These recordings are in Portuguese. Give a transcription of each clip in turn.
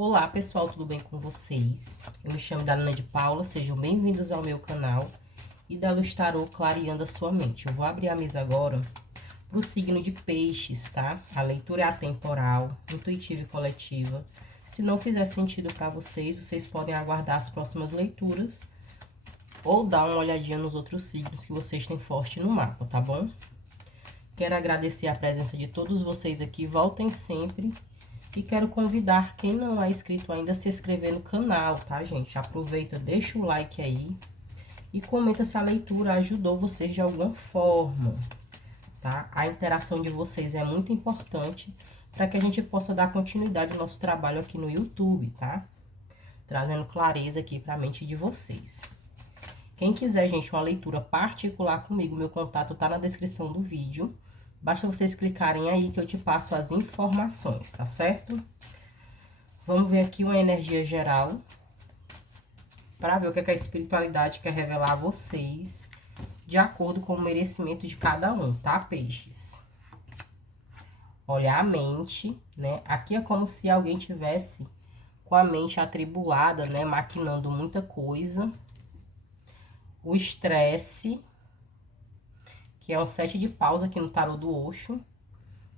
Olá pessoal, tudo bem com vocês? Eu me chamo Dalina de Paula, sejam bem-vindos ao meu canal e da Luz Tarô clareando a sua mente. Eu vou abrir a mesa agora para o signo de peixes, tá? A leitura é atemporal, intuitiva e coletiva. Se não fizer sentido para vocês, vocês podem aguardar as próximas leituras ou dar uma olhadinha nos outros signos que vocês têm forte no mapa, tá bom? Quero agradecer a presença de todos vocês aqui, voltem sempre. E quero convidar quem não é inscrito ainda a se inscrever no canal, tá, gente? Aproveita, deixa o like aí e comenta se a leitura ajudou vocês de alguma forma, tá? A interação de vocês é muito importante para que a gente possa dar continuidade ao nosso trabalho aqui no YouTube, tá? Trazendo clareza aqui para a mente de vocês. Quem quiser, gente, uma leitura particular comigo, meu contato tá na descrição do vídeo. Basta vocês clicarem aí que eu te passo as informações, tá certo? Vamos ver aqui uma energia geral, para ver o que a espiritualidade quer revelar a vocês, de acordo com o merecimento de cada um, tá, peixes? Olha, a mente, né? Aqui é como se alguém tivesse com a mente atribulada, né? Maquinando muita coisa. O estresse, que é um 7 de paus aqui no tarô do Osho.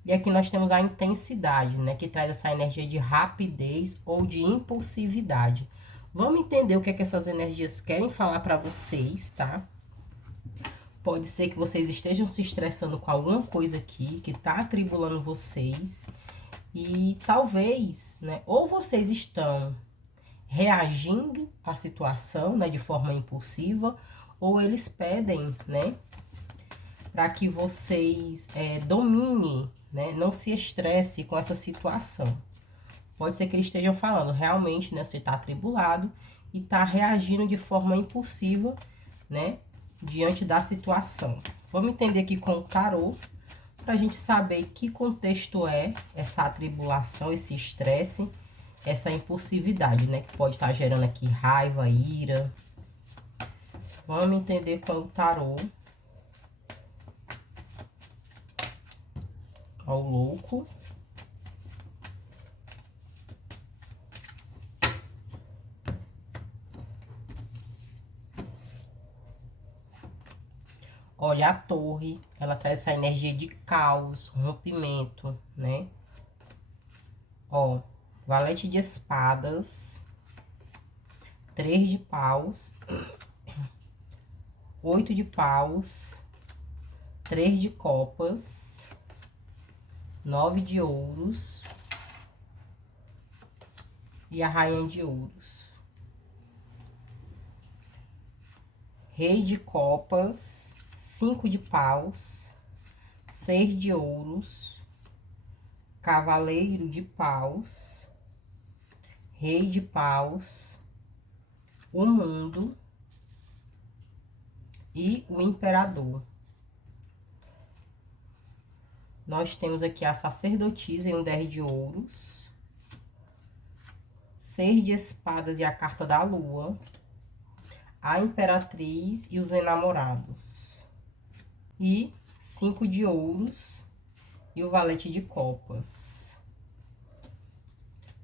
E aqui nós temos a intensidade, né? Que traz essa energia de rapidez ou de impulsividade. Vamos entender o que é que essas energias querem falar para vocês, tá? Pode ser que vocês estejam se estressando com alguma coisa aqui que tá atribulando vocês. E talvez, né? Ou vocês estão reagindo à situação, né? De forma impulsiva. Ou eles pedem, né? Para que vocês dominem, né? Não se estresse com essa situação. Pode ser que eles estejam falando, realmente, né? Você está atribulado e está reagindo de forma impulsiva, né? Diante da situação. Vamos entender aqui com o tarô, para a gente saber que contexto é essa atribulação, esse estresse, essa impulsividade, né? Que pode estar gerando aqui raiva, ira. Vamos entender com o tarô. Ao louco. Olha, a torre, ela traz essa energia de caos, rompimento, né? Ó, valete de espadas, 3 de paus, 8 de paus, 3 de copas, 9 de ouros e a rainha de ouros. Rei de copas, 5 de paus, 6 de ouros, cavaleiro de paus, rei de paus, o mundo e o imperador. Nós temos aqui a sacerdotisa em um 10 de ouros, 6 de espadas e a carta da lua, a imperatriz e os enamorados. E 5 de ouros e o valete de copas.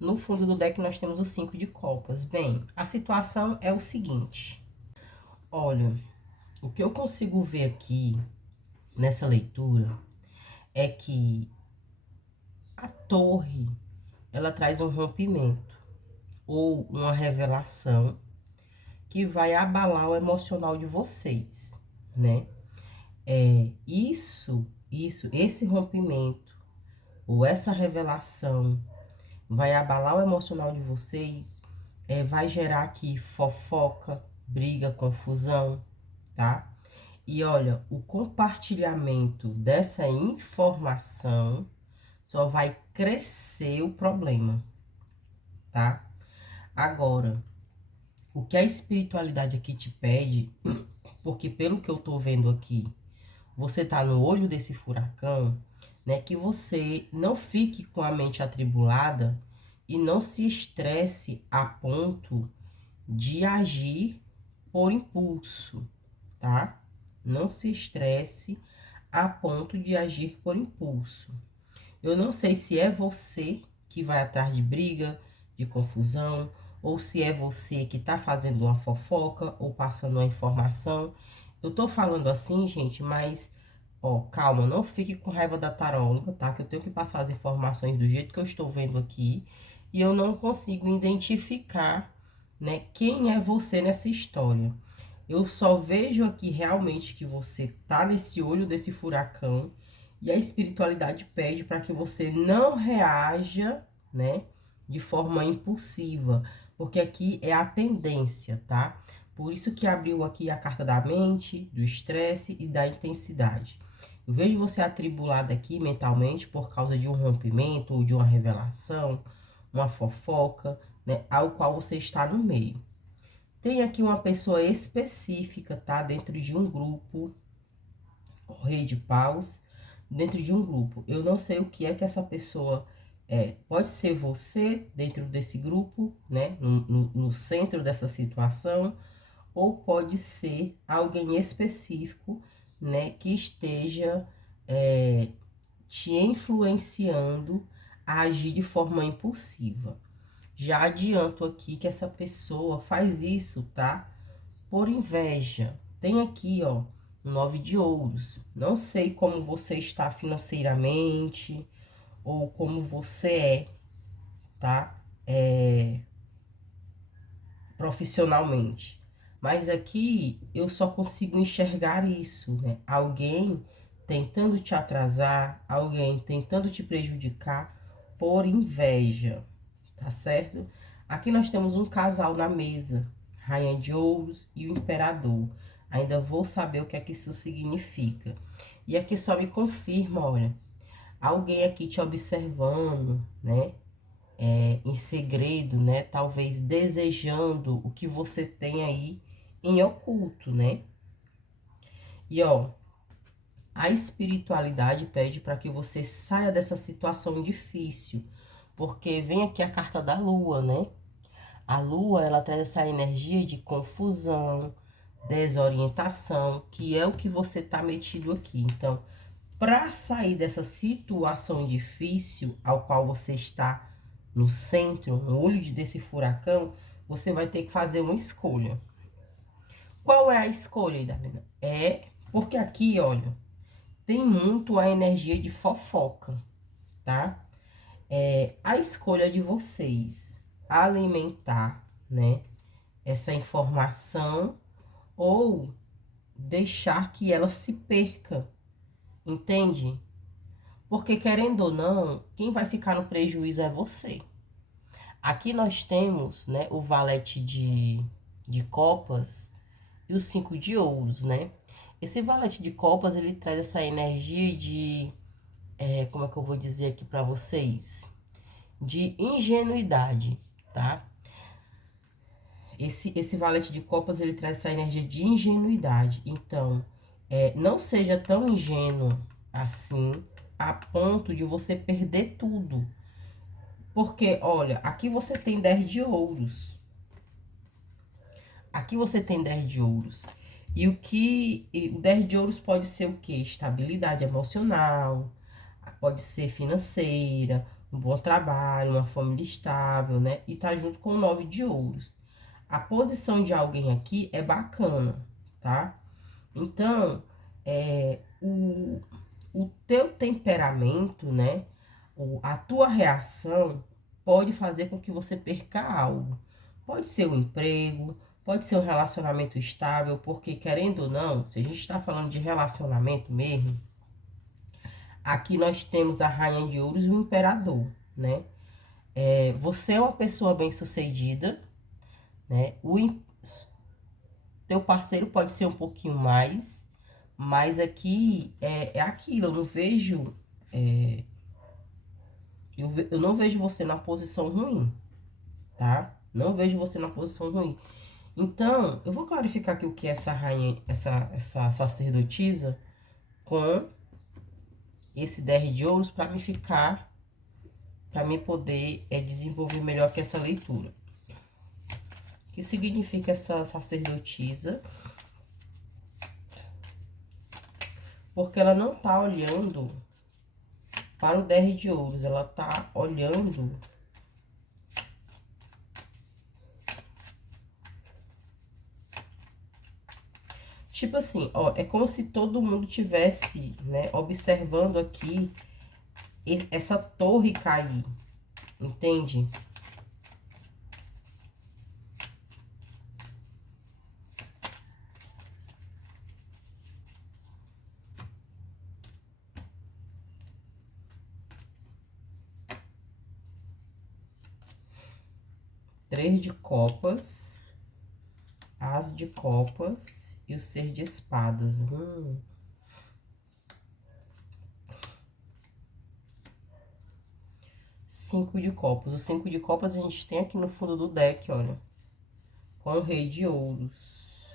No fundo do deck nós temos o 5 de copas. Bem, a situação é o seguinte. Olha, o que eu consigo ver aqui nessa leitura é que a torre, ela traz um rompimento ou uma revelação que vai abalar o emocional de vocês, né? Esse rompimento ou essa revelação vai abalar o emocional de vocês, vai gerar aqui fofoca, briga, confusão, tá? E olha, o compartilhamento dessa informação só vai crescer o problema, tá? Agora, o que a espiritualidade aqui te pede, porque pelo que eu tô vendo aqui, você tá no olho desse furacão, né? Que você não fique com a mente atribulada e não se estresse a ponto de agir por impulso, tá? Não se estresse a ponto de agir por impulso. Eu não sei se é você que vai atrás de briga, de confusão, ou se é você que tá fazendo uma fofoca ou passando uma informação. Eu tô falando assim, gente, mas, ó, calma, não fique com raiva da taróloga, tá? Que eu tenho que passar as informações do jeito que eu estou vendo aqui e eu não consigo identificar, né, quem é você nessa história. Eu só vejo aqui realmente que você tá nesse olho desse furacão e a espiritualidade pede para que você não reaja, né, de forma impulsiva, porque aqui é a tendência, tá? Por isso que abriu aqui a carta da mente, do estresse e da intensidade. Eu vejo você atribulado aqui mentalmente por causa de um rompimento ou de uma revelação, uma fofoca, né, ao qual você está no meio. Tem aqui uma pessoa específica, tá? Dentro de um grupo, o Rei de Paus, dentro de um grupo. Eu não sei o que é que essa pessoa é. Pode ser você dentro desse grupo, né? No centro dessa situação, ou pode ser alguém específico, né? Que esteja te influenciando a agir de forma impulsiva. Já adianto aqui que essa pessoa faz isso, tá? Por inveja. Tem aqui, ó, 9 de ouros. Não sei como você está financeiramente ou como você é, tá? Profissionalmente. Mas aqui eu só consigo enxergar isso, né? Alguém tentando te atrasar, alguém tentando te prejudicar por inveja, tá certo? Aqui nós temos um casal na mesa, Rainha de Ouros e o Imperador. Ainda vou saber o que é que isso significa. E aqui só me confirma, olha, alguém aqui te observando, né? Em segredo, né? Talvez desejando o que você tem aí em oculto, né? E ó, a espiritualidade pede para que você saia dessa situação difícil, porque vem aqui a carta da lua, né? A lua, ela traz essa energia de confusão, desorientação, que é o que você tá metido aqui. Então, para sair dessa situação difícil ao qual você está no centro, no olho desse furacão, você vai ter que fazer uma escolha. Qual é a escolha, Idalena? Porque aqui, olha, tem muito a energia de fofoca, tá? A escolha de vocês alimentar, né, essa informação ou deixar que ela se perca, entende? Porque querendo ou não, quem vai ficar no prejuízo é você. Aqui nós temos, né, o valete de copas e o 5 de ouros, né? Esse valete de copas, ele traz essa energia de, como é que eu vou dizer aqui para vocês? De ingenuidade, tá? Esse valete de copas, ele traz essa energia de ingenuidade. Então, não seja tão ingênuo assim, a ponto de você perder tudo. Porque, olha, aqui você tem 10 de ouros. Aqui você tem 10 de ouros. E o 10 de ouros pode ser o quê? Estabilidade emocional, pode ser financeira, um bom trabalho, uma família estável, né? E tá junto com o 9 de ouros. A posição de alguém aqui é bacana, tá? Então, o teu temperamento, né? A tua reação pode fazer com que você perca algo. Pode ser um emprego, pode ser um relacionamento estável, porque querendo ou não, se a gente está falando de relacionamento mesmo, aqui nós temos a Rainha de Ouros e o Imperador, né? Você é uma pessoa bem-sucedida, né? Teu parceiro pode ser um pouquinho mais, mas aqui é aquilo, eu não vejo. Eu não vejo você na posição ruim, tá? Não vejo você na posição ruim. Então, eu vou clarificar aqui o que é essa rainha, essa sacerdotisa com esse 10 de ouros para me ficar, para mim poder desenvolver melhor que essa leitura. O que significa essa sacerdotisa? Porque ela não tá olhando para o 10 de ouros, ela tá olhando Tipo assim, ó, é como se todo mundo tivesse, né, observando aqui essa torre cair, entende? Três de copas, as de copas e o ser de espadas. Cinco de copas. O cinco de copas a gente tem aqui no fundo do deck, olha. Com o rei de ouros.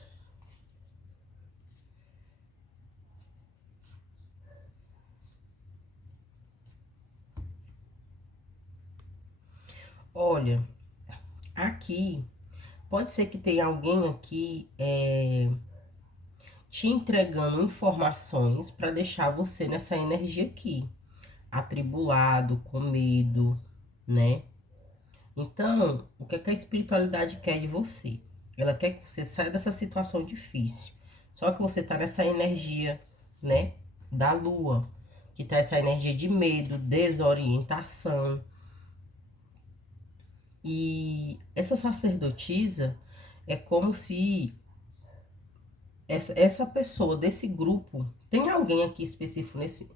Olha, aqui, pode ser que tenha alguém aqui te entregando informações para deixar você nessa energia aqui. Atribulado, com medo, né? Então, o que é que a espiritualidade quer de você? Ela quer que você saia dessa situação difícil. Só que você tá nessa energia, né, da lua, que tá essa energia de medo, desorientação. E essa sacerdotisa é como se essa pessoa desse grupo, tem alguém aqui específico nesse,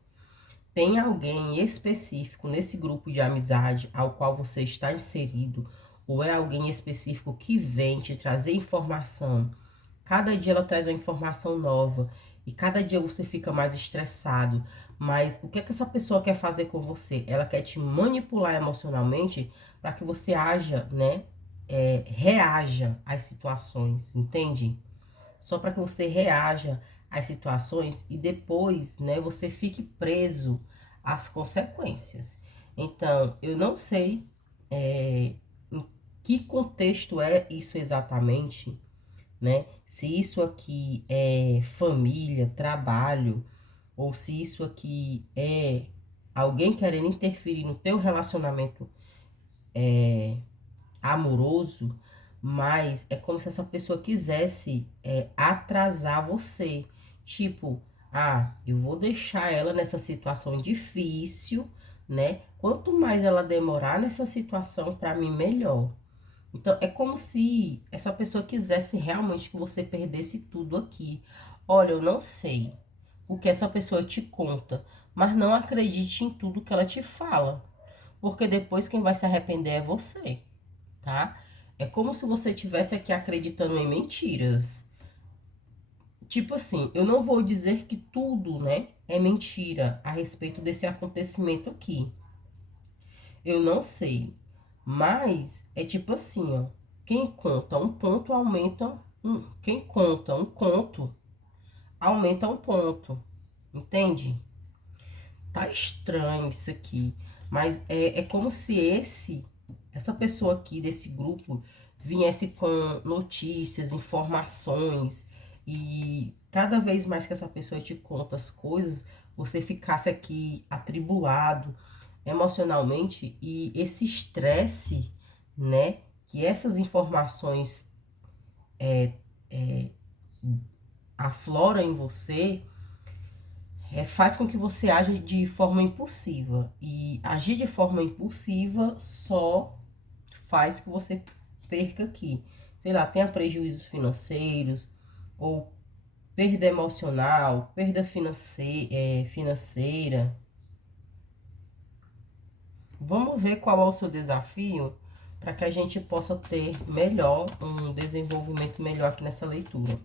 tem alguém específico nesse grupo de amizade ao qual você está inserido, ou é alguém específico que vem te trazer informação. Cada dia ela traz uma informação nova e cada dia você fica mais estressado. Mas o que é que essa pessoa quer fazer com você? Ela quer te manipular emocionalmente para que você haja, né? Reaja às situações, entende? Só para que você reaja às situações e depois, né, você fique preso às consequências. Então, eu não sei em que contexto é isso exatamente, né? Se isso aqui é família, trabalho, ou se isso aqui é alguém querendo interferir no teu relacionamento amoroso, mas é como se essa pessoa quisesse atrasar você. Tipo, eu vou deixar ela nessa situação difícil, né? Quanto mais ela demorar nessa situação, para mim, melhor. Então, é como se essa pessoa quisesse realmente que você perdesse tudo aqui. Olha, eu não sei o que essa pessoa te conta, mas não acredite em tudo que ela te fala, porque depois quem vai se arrepender é você, tá? É como se você estivesse aqui acreditando em mentiras. Tipo assim, eu não vou dizer que tudo, né, é mentira a respeito desse acontecimento aqui. Eu não sei. Mas é tipo assim, ó. Quem conta um ponto aumenta um. Quem conta um conto aumenta um ponto. Entende? Tá estranho isso aqui. Mas é como se essa pessoa aqui desse grupo viesse com notícias, informações. E cada vez mais que essa pessoa te conta as coisas, você ficasse aqui atribulado emocionalmente e esse estresse, né, que essas informações afloram em você, faz com que você age de forma impulsiva. E agir de forma impulsiva só faz que você perca aqui. Sei lá, tenha prejuízos financeiros, ou perda emocional, perda financeira. Vamos ver qual é o seu desafio para que a gente possa ter melhor, um desenvolvimento melhor aqui nessa leitura.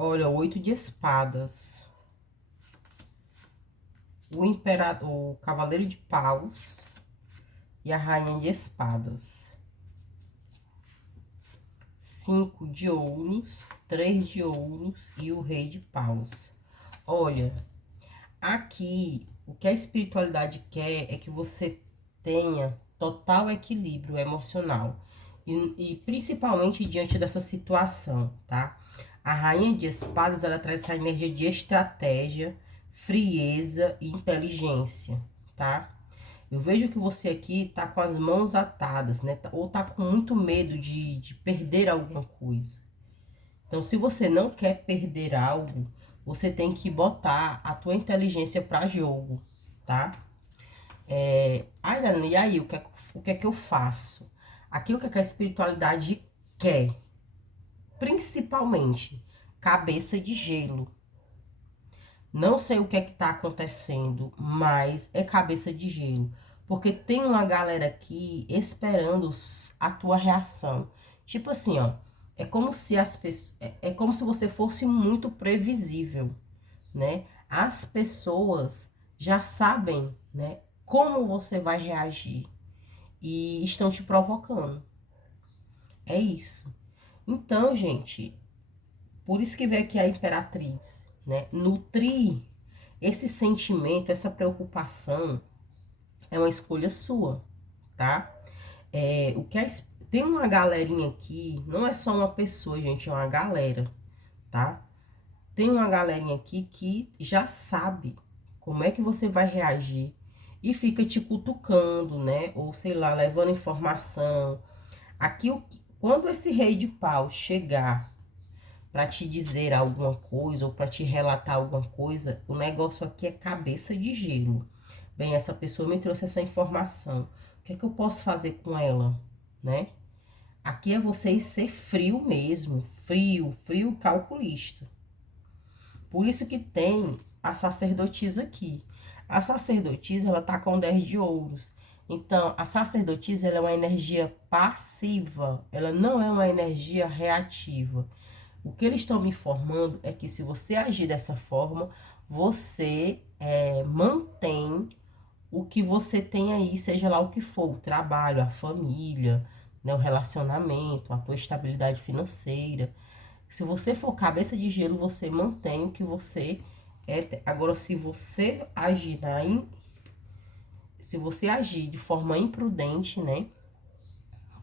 Olha, 8 de espadas. o imperador, o cavaleiro de paus e a rainha de espadas. 5 de ouros, 3 de ouros e o rei de paus. Olha, aqui, o que a espiritualidade quer é que você tenha total equilíbrio emocional. E principalmente diante dessa situação, tá? A rainha de espadas, ela traz essa energia de estratégia, frieza e inteligência, tá? Eu vejo que você aqui tá com as mãos atadas, né? Ou tá com muito medo de perder alguma coisa. Então, se você não quer perder algo, você tem que botar a tua inteligência para jogo, tá? Ai, Dani, e aí, o que é que eu faço? Aqui, o que é que a espiritualidade quer? Principalmente, cabeça de gelo. Não sei o que é que tá acontecendo, mas é cabeça de gelo. Porque tem uma galera aqui esperando a tua reação. Tipo assim, ó. É como se as pessoas. É como se você fosse muito previsível, né? As pessoas já sabem, né? Como você vai reagir. E estão te provocando. É isso. Então, gente, por isso que vem aqui a Imperatriz, né? Nutrir esse sentimento, essa preocupação é uma escolha sua, tá? Tem uma galerinha aqui, não é só uma pessoa, gente, é uma galera, tá? Tem uma galerinha aqui que já sabe como é que você vai reagir e fica te cutucando, né? Ou sei lá, levando informação. Aqui, quando esse rei de pau chegar para te dizer alguma coisa ou para te relatar alguma coisa, o negócio aqui é cabeça de gelo. Bem, essa pessoa me trouxe essa informação. O que é que eu posso fazer com ela, né? Aqui é você ser frio mesmo, frio calculista. Por isso que tem a sacerdotisa aqui. A sacerdotisa, ela tá com 10 de ouros. Então, a sacerdotisa, ela é uma energia passiva, ela não é uma energia reativa. O que eles estão me informando é que se você agir dessa forma, você mantém o que você tem aí, seja lá o que for, o trabalho, a família, né, o relacionamento, a tua estabilidade financeira. Se você for cabeça de gelo, você mantém o que você é. Agora, se você agir se você agir de forma imprudente, né?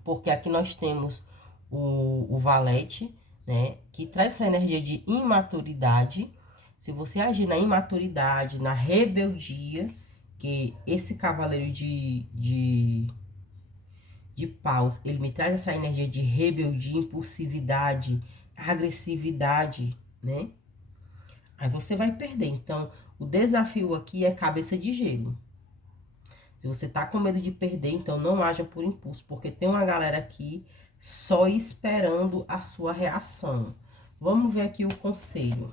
Porque aqui nós temos o valete, né? Que traz essa energia de imaturidade. Se você agir na imaturidade, na rebeldia, que esse cavaleiro de paus, ele me traz essa energia de rebeldia, impulsividade, agressividade, né? Aí você vai perder. Então, o desafio aqui é cabeça de gelo. Se você tá com medo de perder, então não haja por impulso, porque tem uma galera aqui só esperando a sua reação. Vamos ver aqui o conselho.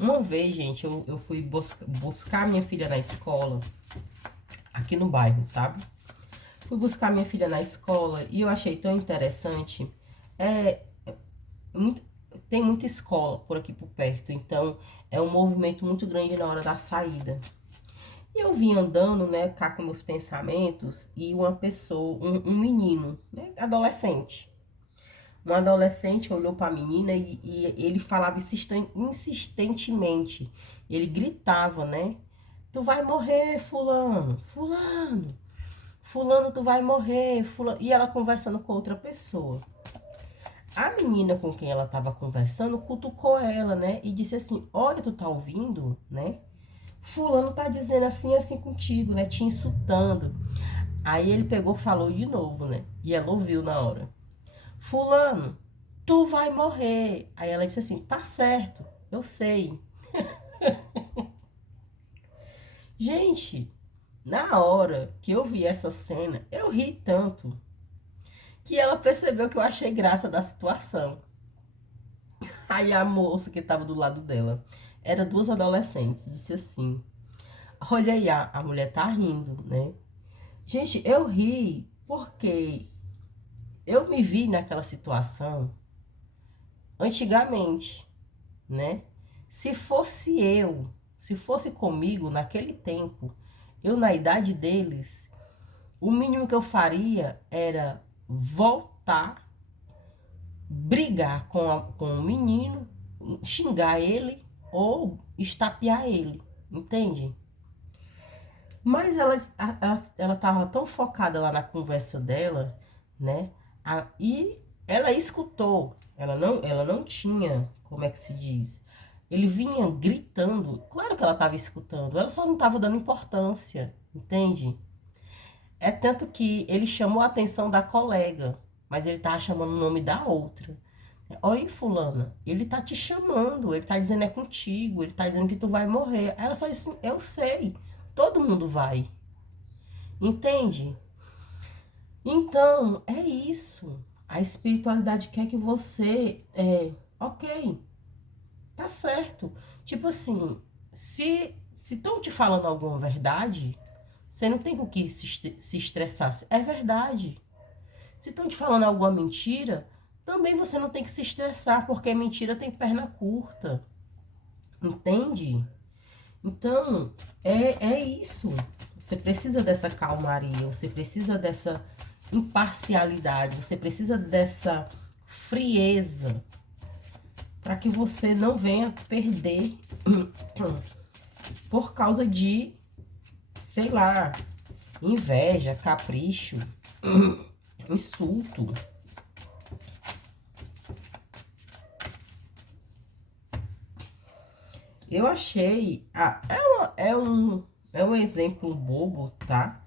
Uma vez, gente, eu fui buscar minha filha na escola, aqui no bairro, sabe? Fui buscar minha filha na escola e eu achei tão interessante. É, muito- Tem muita escola por aqui por perto, então é um movimento muito grande na hora da saída. E eu vim andando, né, cá com meus pensamentos, e uma pessoa, um menino, né, adolescente. Um adolescente olhou para a menina e ele falava insistentemente. Ele gritava, né? Tu vai morrer, fulano, fulano, fulano, tu vai morrer, fulano. E ela conversando com outra pessoa. A menina com quem ela estava conversando cutucou ela, né? E disse assim: olha, tu tá ouvindo, né? Fulano tá dizendo assim, assim contigo, né? Te insultando. Aí ele pegou, falou de novo, né? E ela ouviu na hora. Fulano, tu vai morrer. Aí ela disse assim: tá certo, eu sei. Gente, na hora que eu vi essa cena, eu ri tanto que ela percebeu que eu achei graça da situação. Aí a moça que tava do lado dela, era duas adolescentes, disse assim: olha aí, a mulher tá rindo, né? Gente, eu ri Porque eu me vi naquela situação antigamente, né? Se fosse eu, se fosse comigo naquele tempo, eu na idade deles, o mínimo que eu faria era voltar, brigar com o menino, xingar ele ou estapear ele, entende? Mas ela tava tão focada lá na conversa dela, né? E ela escutou. Ela não tinha, como é que se diz? Ele vinha gritando. Claro que ela estava escutando. Ela só não estava dando importância, entende? É tanto que ele chamou a atenção da colega, mas ele tava chamando o nome da outra. Oi, fulana, ele tá te chamando, ele tá dizendo é contigo, ele tá dizendo que tu vai morrer. Ela só disse, eu sei, todo mundo vai. Entende? Então, é isso. A espiritualidade quer que você ok, tá certo. Tipo assim, se estão te falando alguma verdade, você não tem com que se estressar. É verdade. Se estão te falando alguma mentira, também você não tem que se estressar, porque mentira tem perna curta. Entende? Então, é isso. Você precisa dessa calmaria, você precisa dessa imparcialidade, você precisa dessa frieza para que você não venha perder por causa de, sei lá, inveja, capricho, insulto. Eu achei. É um exemplo bobo, tá?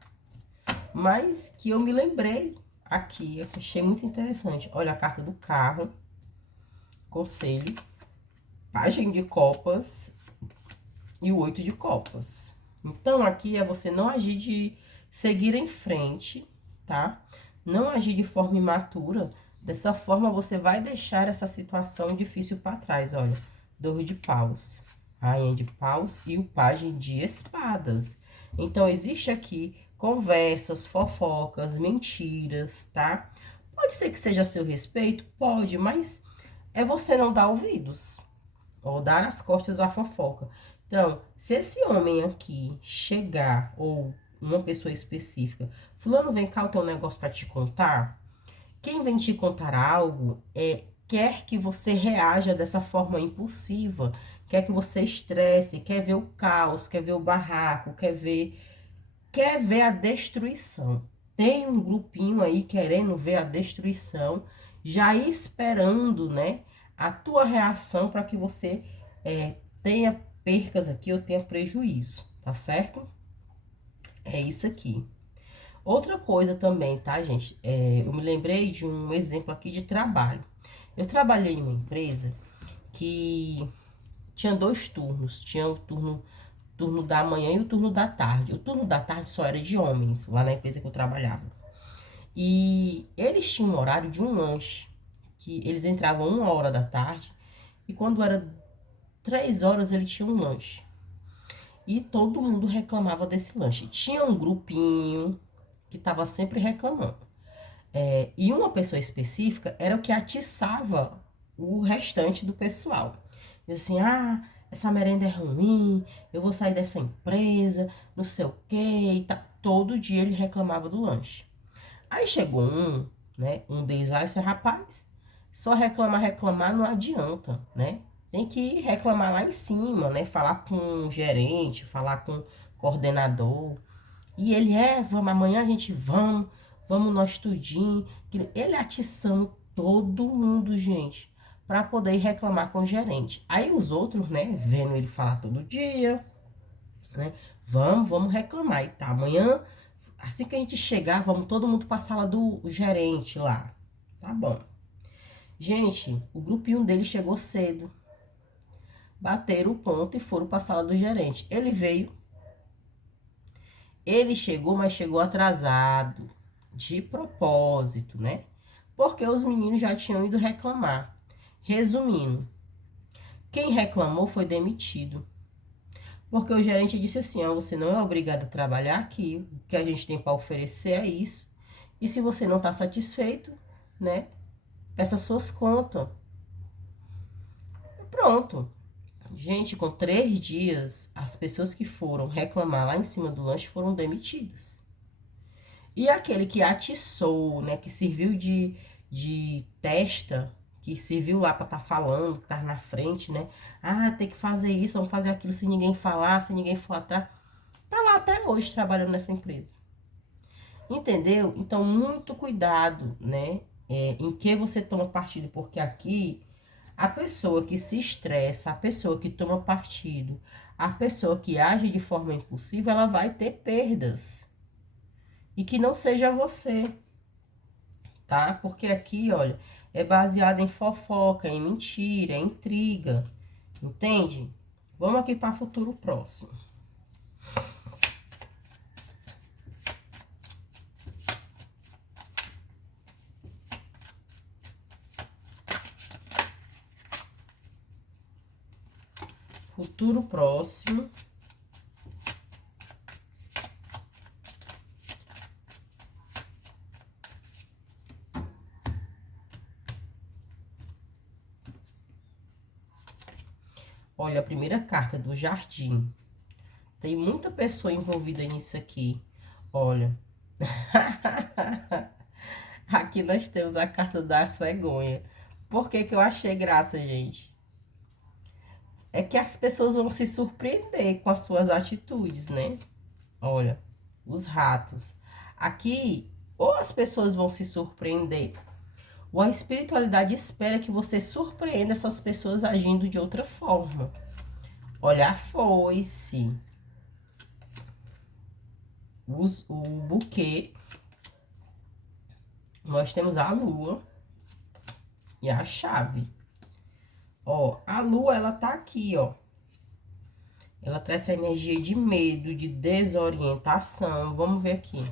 Mas que eu me lembrei aqui. Eu achei muito interessante. Olha a carta do carro. Conselho. Página de copas. E o 8 de copas. Então, aqui é você não agir de seguir em frente, tá? Não agir de forma imatura. Dessa forma, você vai deixar essa situação difícil para trás. Olha, 2 de paus. Rainha de paus e o pajem de espadas. Então, existe aqui conversas, fofocas, mentiras, tá? Pode ser que seja a seu respeito? Pode, mas é você não dar ouvidos. Ou dar as costas à fofoca. Então, se esse homem aqui chegar, ou uma pessoa específica, fulano, vem cá, eu tenho um negócio para te contar. Quem vem te contar algo quer que você reaja dessa forma impulsiva, quer que você estresse, quer ver o caos, quer ver o barraco, quer ver a destruição. Tem um grupinho aí querendo ver a destruição, já esperando, né, a tua reação para que você tenha percas aqui ou tenha prejuízo, tá certo? É isso aqui. Outra coisa também, tá, gente? Eu me lembrei de um exemplo aqui de trabalho. Eu trabalhei em uma empresa que tinha 2 turnos. Tinha o turno da manhã e o turno da tarde. O turno da tarde só era de homens, lá na empresa que eu trabalhava. E eles tinham um horário de um lanche, que eles entravam 1 hora da tarde, e quando era 3 horas eles tinham um lanche. E todo mundo reclamava desse lanche. Tinha um grupinho que estava sempre reclamando. E uma pessoa específica era o que atiçava o restante do pessoal. E assim, essa merenda é ruim, eu vou sair dessa empresa, não sei o quê. E tá. Todo dia ele reclamava do lanche. Aí chegou né? Um deles lá e disse, rapaz, só reclamar não adianta, né? Tem que reclamar lá em cima, né? Falar com o gerente, falar com o coordenador. E ele, vamos, amanhã a gente vamos nós tudinho. Ele atiçando todo mundo, gente, para poder reclamar com o gerente. Aí os outros, né, vendo ele falar todo dia, né? Vamos reclamar. E tá, amanhã, assim que a gente chegar, vamos todo mundo para a sala do gerente lá. Tá bom. Gente, o grupinho dele chegou cedo. Bateram o ponto e foram para a sala do gerente. Ele veio. Ele chegou, mas chegou atrasado. De propósito, né? Porque os meninos já tinham ido reclamar. Resumindo, quem reclamou foi demitido. Porque o gerente disse assim, você não é obrigado a trabalhar aqui, o que a gente tem para oferecer é isso. E se você não tá satisfeito, né? Peça suas contas. Pronto. Gente, com 3 dias, as pessoas que foram reclamar lá em cima do lanche foram demitidas. E aquele que atiçou, né, que serviu de testa, que serviu lá para estar falando, que tá na frente, né? Ah, tem que fazer isso, vamos fazer aquilo se ninguém falar, se ninguém for atrás. Tá lá até hoje trabalhando nessa empresa. Entendeu? Então, muito cuidado, né? Em que você toma partido, porque aqui a pessoa que se estressa, a pessoa que toma partido, a pessoa que age de forma impulsiva, ela vai ter perdas. E que não seja você, tá? Porque aqui, olha, é baseado em fofoca, em mentira, em intriga, entende? Vamos aqui para futuro próximo. Futuro próximo. Olha, a primeira carta do jardim. Tem muita pessoa envolvida nisso aqui. Olha. Aqui nós temos a carta da cegonha. Por que que eu achei graça, gente? É que as pessoas vão se surpreender com as suas atitudes, né? Olha, os ratos. Aqui, ou as pessoas vão se surpreender, ou a espiritualidade espera que você surpreenda essas pessoas agindo de outra forma. Olha, a foice. O buquê. Nós temos a lua e a chave. Ó, a lua, ela tá aqui, ó. Ela traz essa energia de medo, de desorientação. Vamos ver aqui.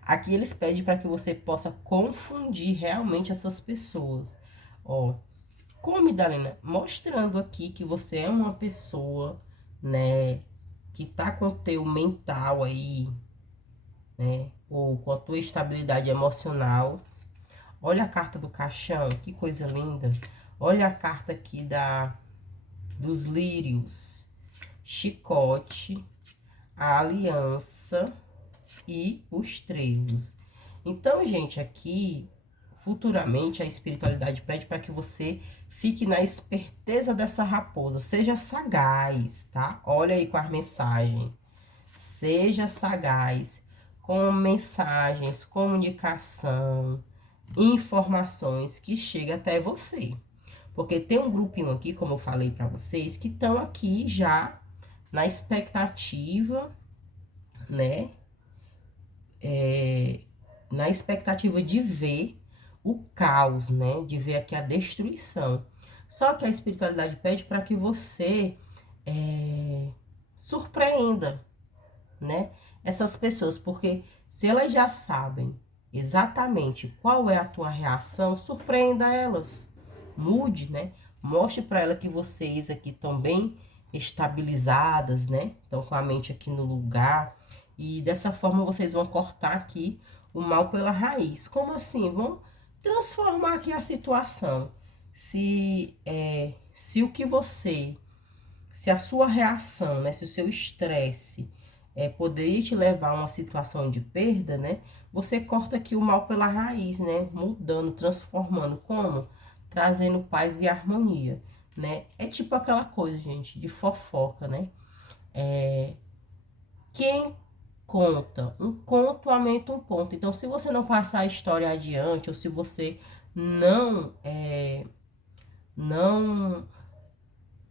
Aqui eles pedem para que você possa confundir realmente essas pessoas. Ó, como, Dalena? Mostrando aqui que você é uma pessoa, né, que tá com o teu mental aí, né, ou com a tua estabilidade emocional. Olha a carta do caixão, que coisa linda. Olha a carta aqui dos lírios, chicote, a aliança e os trevos. Então, gente, aqui, futuramente, a espiritualidade pede para que você fique na esperteza dessa raposa. Seja sagaz, tá? Olha aí com a mensagem. Seja sagaz com mensagens, comunicação, informações que chegam até você. Porque tem um grupinho aqui, como eu falei para vocês, que estão aqui já na expectativa, né? Na expectativa de ver o caos, né? De ver aqui a destruição. Só que a espiritualidade pede para que você surpreenda, né? Essas pessoas, porque se elas já sabem exatamente qual é a tua reação, surpreenda elas. Mude, né? Mostre para ela que vocês aqui estão bem estabilizadas, né? Estão com a mente aqui no lugar. E dessa forma vocês vão cortar aqui o mal pela raiz. Como assim? Vão transformar aqui a situação. Se o que você, se a sua reação, né? Se o seu estresse poderia te levar a uma situação de perda, né? Você corta aqui o mal pela raiz, né? Mudando, transformando. Como? Trazendo paz e harmonia, né? É tipo aquela coisa, gente, de fofoca, né? Quem conta um conto aumenta um ponto. Então, se você não passar a história adiante, ou se você não não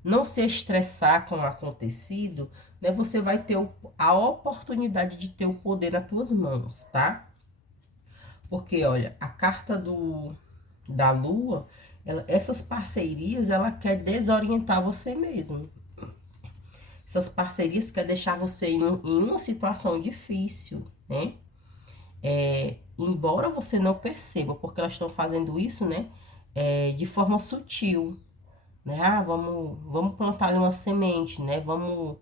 não se estressar com o acontecido, né? Você vai ter a oportunidade de ter o poder nas tuas mãos, tá? Porque, olha, a carta da lua, essas parcerias, ela quer desorientar você mesmo. Essas parcerias quer deixar você em uma situação difícil, né? Embora você não perceba, porque elas estão fazendo isso, né? De forma sutil, né? Ah, vamos plantar ali uma semente, né? Vamos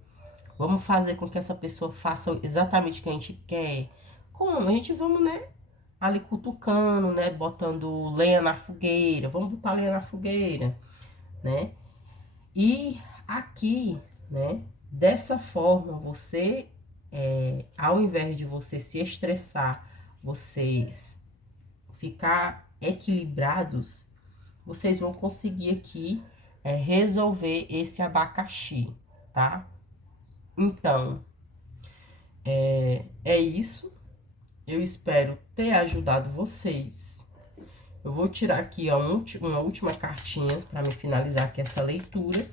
fazer com que essa pessoa faça exatamente o que a gente quer. como? A gente vamos, né, ali cutucando, né, botando lenha na fogueira, vamos botar lenha na fogueira, né? E aqui, né, dessa forma, você, ao invés de você se estressar, vocês ficar equilibrados, vocês vão conseguir aqui resolver esse abacaxi, tá? Então, é isso. Eu espero ter ajudado vocês. Eu vou tirar aqui uma última cartinha para me finalizar aqui essa leitura.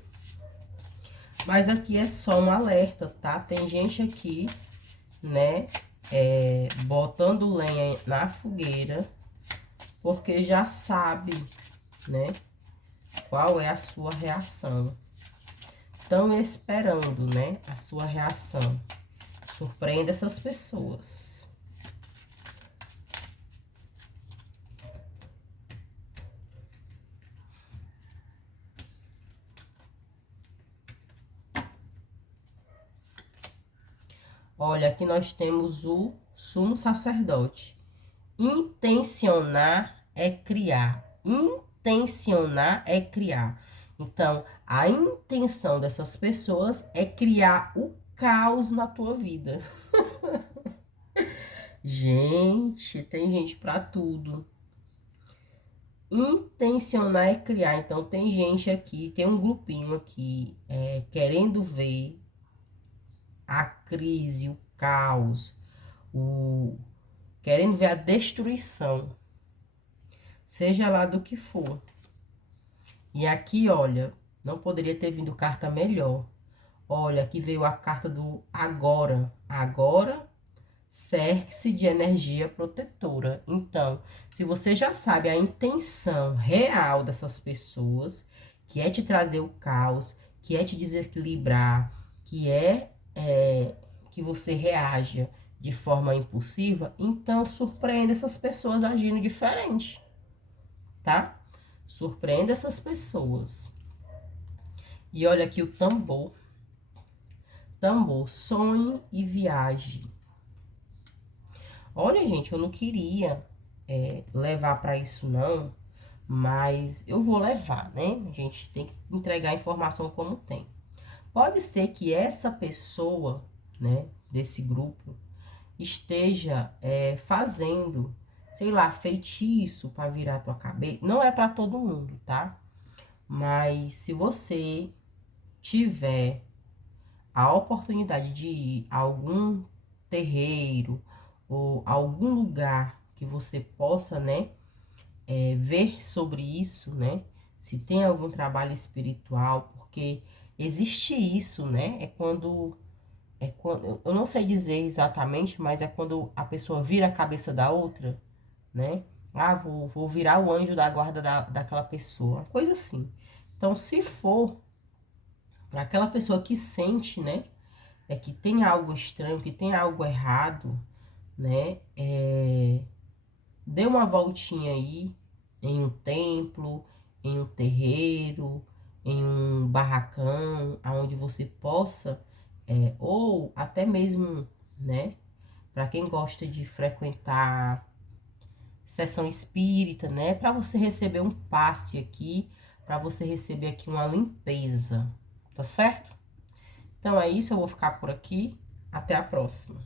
Mas aqui é só um alerta, tá? Tem gente aqui, né, botando lenha na fogueira, porque já sabe, né, qual é a sua reação. Estão esperando, né, a sua reação. Surpreenda essas pessoas. Olha, aqui nós temos o sumo sacerdote. Intencionar é criar. Intencionar é criar. Então, a intenção dessas pessoas é criar o caos na tua vida. Gente, tem gente pra tudo. Intencionar é criar. Então, tem gente aqui, tem um grupinho aqui, querendo ver a crise, o caos, querendo ver a destruição, seja lá do que for. E aqui, olha, não poderia ter vindo carta melhor. Olha, aqui veio a carta do agora. Agora, cerque-se de energia protetora. Então, se você já sabe a intenção real dessas pessoas, que é te trazer o caos, que é te desequilibrar, que que você reaja de forma impulsiva, então surpreenda essas pessoas agindo diferente, tá? Surpreenda essas pessoas. E olha aqui o tambor. Tambor, sonhe e viaje. Olha, gente, eu não queria levar para isso não, mas eu vou levar, né? A gente tem que entregar a informação como tem. Pode ser que essa pessoa, né, desse grupo, esteja fazendo, sei lá, feitiço para virar tua cabeça. Não é para todo mundo, tá? Mas se você tiver a oportunidade de ir a algum terreiro ou algum lugar que você possa, né, ver sobre isso, né? Se tem algum trabalho espiritual, porque existe isso, né? Eu não sei dizer exatamente, mas é quando a pessoa vira a cabeça da outra, né? Ah, vou virar o anjo da guarda daquela pessoa, coisa assim. Então, se for para aquela pessoa que sente, né? Que tem algo estranho, que tem algo errado, né? Dê uma voltinha aí em um templo, em um terreiro, em um barracão, aonde você possa, ou até mesmo, né? Para quem gosta de frequentar sessão espírita, né? Para você receber um passe aqui, para você receber aqui uma limpeza, tá certo? Então é isso, eu vou ficar por aqui. Até a próxima.